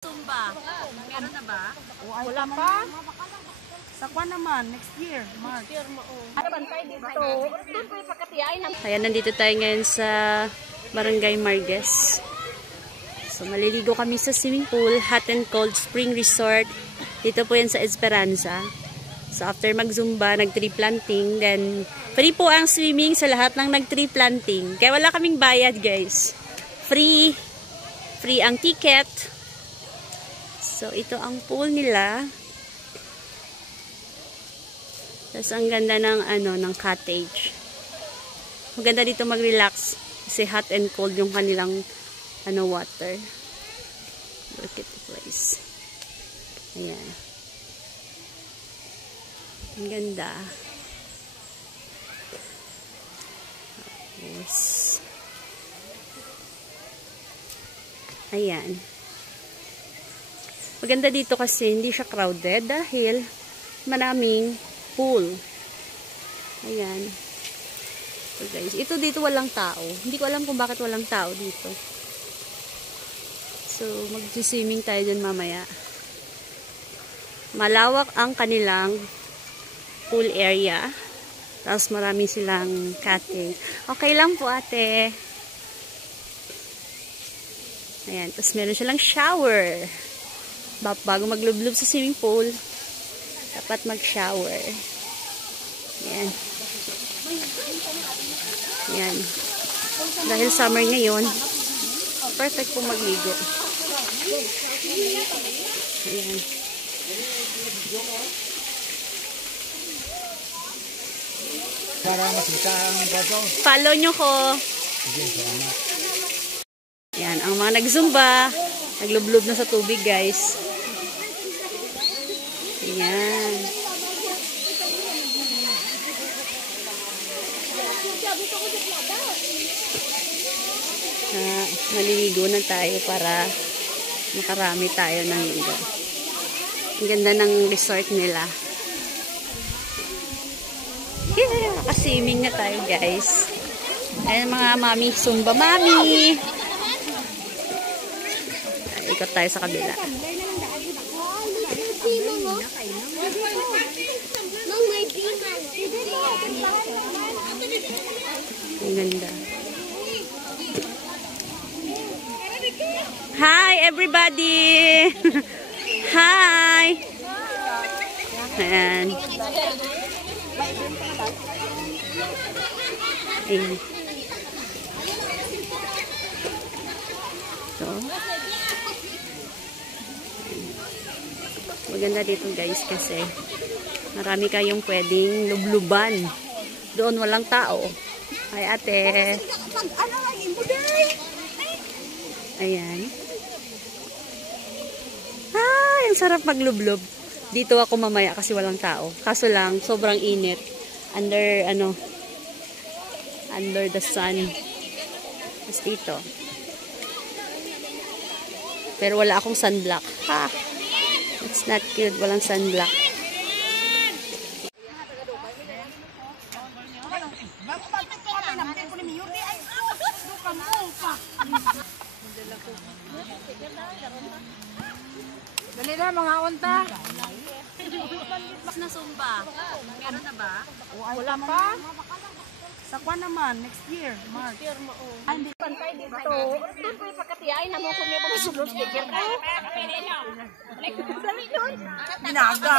Zumba. Meron na ba? Wala pa. Sa kwan naman, next year, March. Ayan, nandito tayo ngayon sa Barangay Marges. So, maliligo kami sa swimming pool, Hot and Cold Spring Resort. Dito po yan sa Esperanza. So, after mag-zumba, nag-tree planting. Then, free po ang swimming sa lahat ng nag-tree planting. Kaya wala kaming bayad, guys. Free. Free ang ticket. So, ito ang pool nila. Tapos, ang ganda ng, ng cottage. Maganda dito mag-relax. Kasi hot and cold yung kanilang, water. Look at the place. Ayan. Ang ganda. Tapos, ayan. Maganda dito kasi hindi siya crowded dahil maraming pool. Ayan. So guys, ito dito walang tao. Hindi ko alam kung bakit walang tao dito. So, mag-swimming tayo dyan mamaya. Malawak ang kanilang pool area. Tapos marami silang cottage. Okay lang po, ate. Ayan. Tapos meron silang shower. Bago maglublob sa swimming pool, dapat mag-shower. Ayan. Ayan. Dahil summer ngayon, perfect po magligo. Ayan. Follow nyo ko. Ayan, ang mga nag-zumba, naglublob na sa tubig, guys. Ayan. Maliligo na tayo para makarami tayo ng ligo. Ang ganda ng resort nila. Yeah, naka-swimming na tayo, guys. Ayan mga mami, zumba mami. Ikot tayo sa kabila. Ang ganda. Hi everybody! Hi! Ayan. Ayan. Ito. Maganda dito, guys, kasi marami kayong pwedeng lubluban. Doon walang tao. Ay, ate. Ayan. Ay, ang sarap maglublob. Dito ako mamaya kasi walang tao. Kaso lang, sobrang init. Under the sun. Tapos dito. Pero wala akong sunblock. Ha! It's not cute. Walang sunblock. Dali na, mga unta. Na Zumba. Meron na ba? Wala pa. Sa kwan naman, next year, March. Hindi pantay dito. Doon po ipagkatiyay na mo kung may mga sulod speaker. Dali doon. Binaga.